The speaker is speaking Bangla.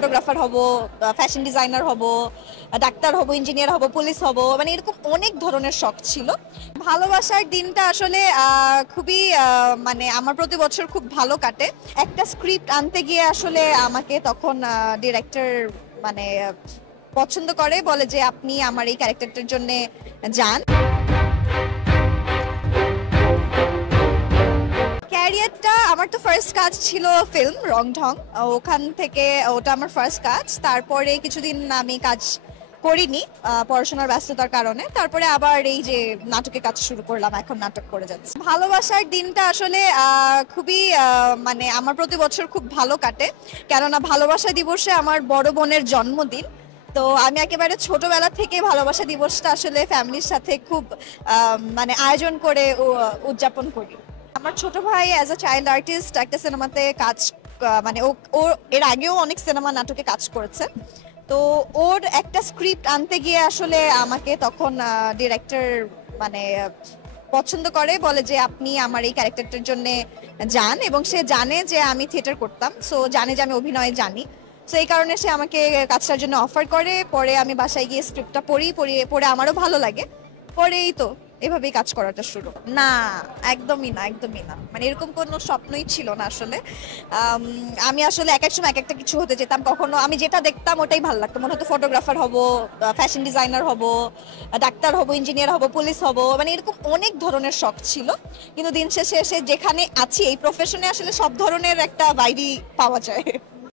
ফটোগ্রাফার হব, ফ্যাশন ডিজাইনার হব, ডাক্তার হব, ইঞ্জিনিয়ার হব, পুলিশ হব, মানে এরকম অনেক ধরনের শখ ছিল। ভালোবাসার দিনটা আসলে খুবই মানে আমার প্রতি বছর খুব ভালো কাটে। একটা স্ক্রিপ্ট আনতে গিয়ে আসলে আমাকে তখন ডিরেক্টর মানে পছন্দ করে, বলে যে আপনি আমার এই ক্যারেক্টারটার জন্য যান। ক্যারিয়ারটা আমার তো ফার্স্ট কাজ ছিল ফিল্ম রং ঢং, ওখান থেকে ওটা আমার ফার্স্ট কাজ। তারপরে কিছুদিন আমি কাজ করিনি পড়াশোনার ব্যস্ততার কারণে। তারপরে আবার এই যে নাটকে কাজ শুরু করলাম, এখন নাটক করে যাচ্ছি। ভালোবাসার দিনটা আসলে খুবই মানে আমার প্রতি বছর খুব ভালো কাটে, কেননা ভালোবাসা দিবসে আমার বড় বোনের জন্মদিন। তো আমি একেবারে ছোটবেলা থেকে ভালোবাসা দিবসটা আসলে ফ্যামিলির সাথে খুব মানে আয়োজন করে উদযাপন করি। আমার ছোট ভাই অ্যাজ আ চাইল্ড আর্টিস্ট একটা সিনেমাতে কাজ মানে ও এর আগেও অনেক সিনেমা নাটকে কাজ করেছে। তো ওর একটা স্ক্রিপ্ট আনতে গিয়ে আসলে আমাকে তখন ডিরেক্টর মানে পছন্দ করে, বলে যে আপনি আমার এই ক্যারেক্টারটার জন্য যান। এবং সে জানে যে আমি থিয়েটার করতাম, সো জানে যে আমি অভিনয়ে জানি। তো এই কারণে সে আমাকে কাজটার জন্য অফার করে। পরে আমি বাসায় গিয়ে স্ক্রিপ্টটা পড়ে আমারও ভালো লাগে। পরেই তো এভাবেই কাজ করাটা শুরু। না, একদমই না, একদমই না, মানে এরকম কোনো স্বপ্নই ছিল না আসলে। আমি আসলে এক এক সময় এক একটা কিছু হতে যেতাম। কখনো আমি যেটা দেখতাম ওটাই ভালো লাগতো, মনে হতো ফটোগ্রাফার হব, ফ্যাশন ডিজাইনার হব, ডাক্তার হব, ইঞ্জিনিয়ার হব, পুলিশ হব, মানে এরকম অনেক ধরনের শখ ছিল। কিন্তু দিন শেষে এসে যেখানে আছি এই প্রফেশনে আসলে সব ধরনের একটা ভাইবই পাওয়া যায়।